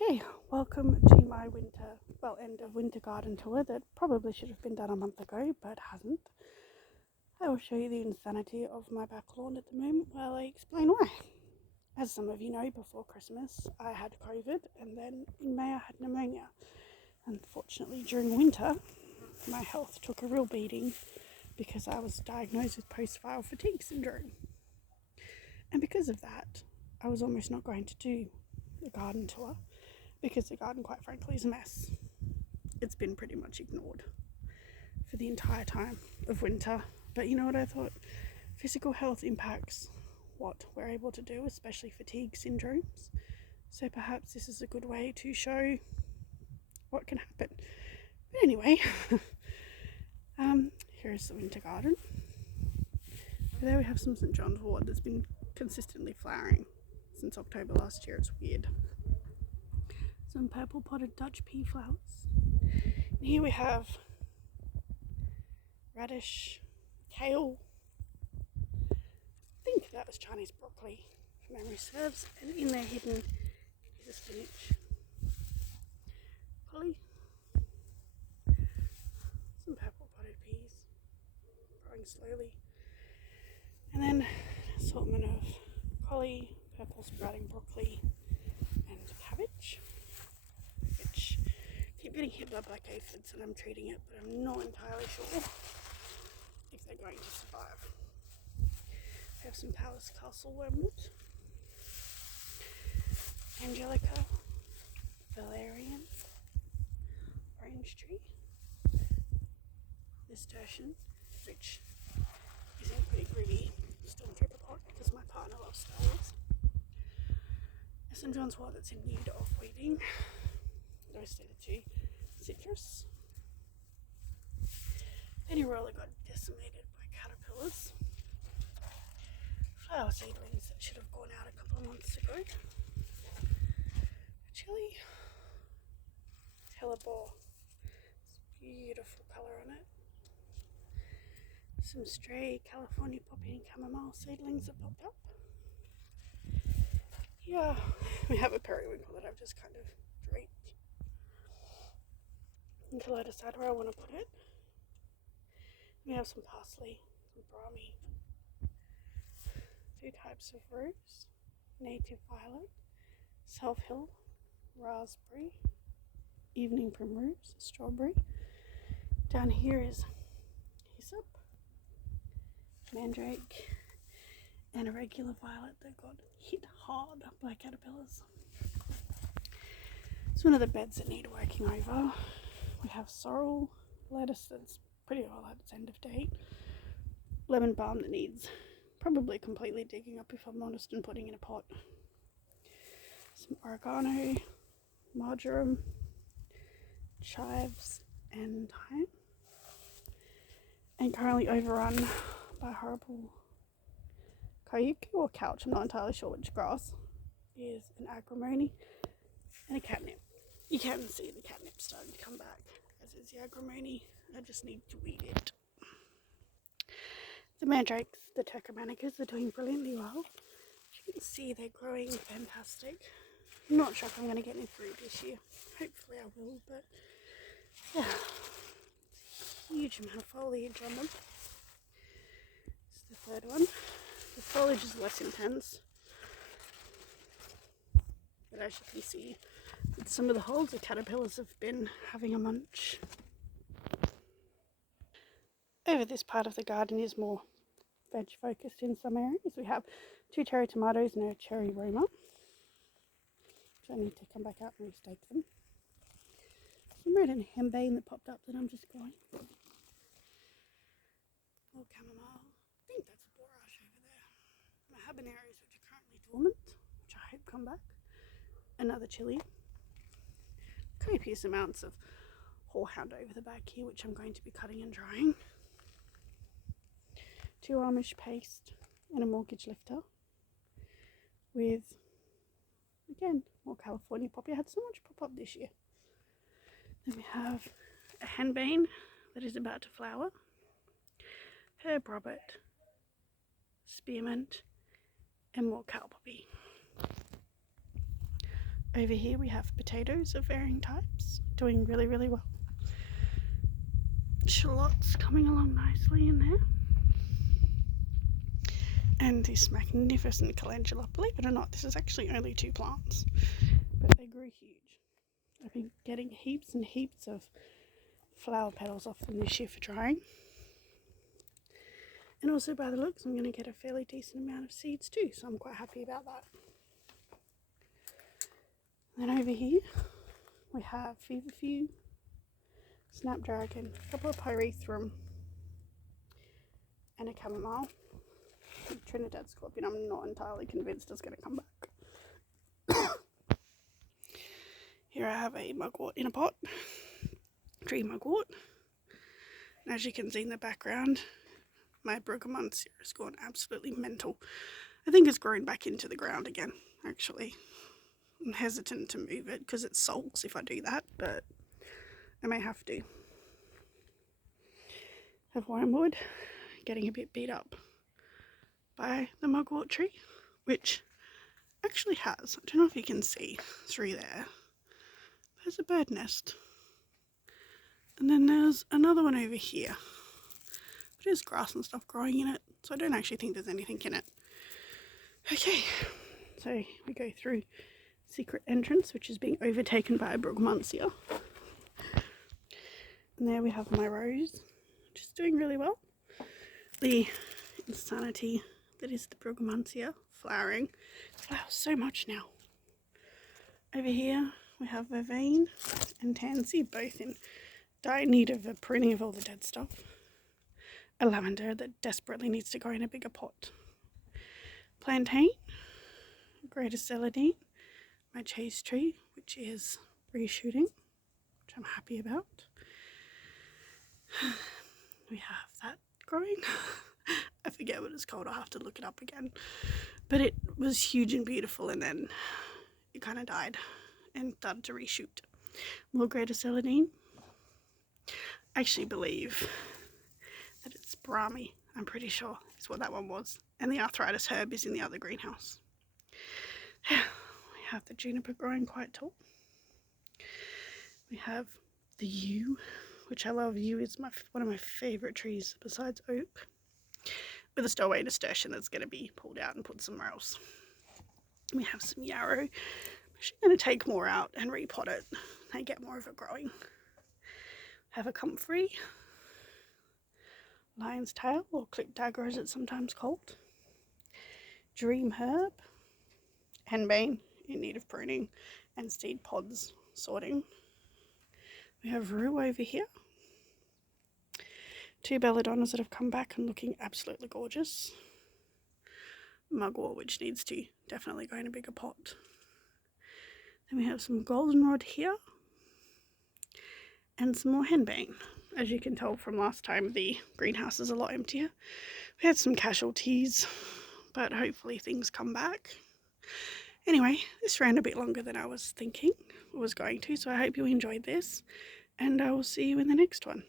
Okay, welcome to my end of winter garden tour that probably should have been done a month ago but hasn't. I will show you the insanity of my back lawn at the moment while I explain why. As some of you know, before Christmas I had COVID and then in May I had pneumonia. Unfortunately, during winter my health took a real beating because I was diagnosed with post-viral fatigue syndrome. And because of that, I was almost not going to do the garden tour because the garden, quite frankly, is a mess. It's been pretty much ignored for the entire time of winter. But you know what I thought? Physical health impacts what we're able to do, especially fatigue syndromes. So perhaps this is a good way to show what can happen. But anyway, here's the winter garden. There we have some St. John's wort that's been consistently flowering since October last year. It's weird. Some purple potted Dutch pea flowers. And here we have radish, kale. I think that was Chinese broccoli, if memory serves. And in there hidden is a spinach. Collie. Some purple potted peas, growing slowly. And then an assortment of collie, purple sprouting broccoli, and cabbage, which keep getting hit by black aphids and I'm treating it, but I'm not entirely sure if they're going to survive. I have some Palace Castle wormwood, Angelica, valerian, orange tree, nasturtium, which is in a pretty groovy stormtrooper pot because my partner loves Star Wars. A St. John's wort that's in need of weeding. Those are the two. Citrus. Pennyroller got decimated by caterpillars. Flower seedlings that should have gone out a couple of months ago. Chili. Hellebore. Beautiful colour on it. Some stray California poppy and chamomile seedlings that popped up. Yeah, we have a periwinkle that I've just kind of draped until I decide where I want to put it. We have some parsley, some brahmi, two types of rose, native violet, South Hill, raspberry, evening primrose, strawberry. Down here is hyssop, mandrake, and a regular violet that got hit hard by caterpillars. It's one of the beds that need working over. We have sorrel, lettuce that's pretty well at its end of date, lemon balm that needs probably completely digging up if I'm honest and putting in a pot, some oregano, marjoram, chives and thyme, and currently overrun by a horrible kayuku or couch, I'm not entirely sure which grass, is an agrimony and a catnip. You can see the catnip starting to come back, as is the agrimony. I just need to weed it. The mandrakes, the Turcomanicas, are doing brilliantly well. As you can see, they're growing fantastic. I'm not sure if I'm going to get any fruit this year. Hopefully I will, but yeah, it's a huge amount of foliage on them. This is the third one. The foliage is less intense, but as you can see, with some of the holes, the caterpillars have been having a munch. Over this part of the garden is more veg focused in some areas. We have two cherry tomatoes and a cherry roma, which I need to come back out and restake them. Some red and henbane that popped up that I'm just growing. More chamomile. I think that's a borage over there. My habaneros, which are currently dormant, which I hope come back. Another chili. Copious amounts of horehound over the back here, which I'm going to be cutting and drying. Two Amish paste and a mortgage lifter with, again, more California poppy. I had so much pop up this year. Then we have a henbane that is about to flower, herb robert, spearmint, and more cow poppy. Over here we have potatoes of varying types, doing really, really well. Shallots coming along nicely in there. And this magnificent calendula. Believe it or not, this is actually only 2 plants, but they grew huge. I've been getting heaps and heaps of flower petals off them this year for drying. And also by the looks, I'm going to get a fairly decent amount of seeds too, so I'm quite happy about that. Then over here, we have feverfew, snapdragon, a couple of pyrethrum, and a chamomile. Trinidad scorpion, I'm not entirely convinced it's going to come back. Here I have a mugwort in a pot, tree mugwort. And as you can see in the background, my bruggemunsia has gone absolutely mental. I think it's grown back into the ground again, actually. I'm hesitant to move it because it sulks if I do that, but I may have to. Have wormwood getting a bit beat up by the mugwort tree, which actually has, I don't know if you can see through there, there's a bird nest. And then there's another one over here. But there's grass and stuff growing in it, so I don't actually think there's anything in it. Okay, so we go through secret entrance, which is being overtaken by a bruggemunsia. And there we have my rose, which is doing really well. The insanity that is the bruggemunsia flowering. It flowers so much now. Over here we have vervain and tansy, both in dire need of a pruning of all the dead stuff. A lavender that desperately needs to go in a bigger pot. Plantain, greater celandine, my chase tree, which is reshooting, which I'm happy about. We have that growing. I forget what it's called, I'll have to look it up again. But it was huge and beautiful, and then it kind of died and started to reshoot. More greater celandine. I actually believe that it's Brahmi, I'm pretty sure is what that one was. And the arthritis herb is in the other greenhouse. We have the juniper growing quite tall. We have the yew, which I love. Yew is one of my favourite trees besides oak, with a stowaway nasturtium that's going to be pulled out and put somewhere else. We have some yarrow. I'm actually going to take more out and repot it and get more of it growing. Have a comfrey, lion's tail, or clip dagger as it's sometimes called, dream herb, henbane in need of pruning, and seed pods sorting. We have rue over here, 2 belladonnas that have come back and looking absolutely gorgeous, mugwort which needs to definitely go in a bigger pot. Then we have some goldenrod here, and some more henbane. As you can tell from last time, the greenhouse is a lot emptier. We had some casualties, but hopefully things come back. Anyway, this ran a bit longer than I was thinking it was going to, so I hope you enjoyed this, and I will see you in the next one.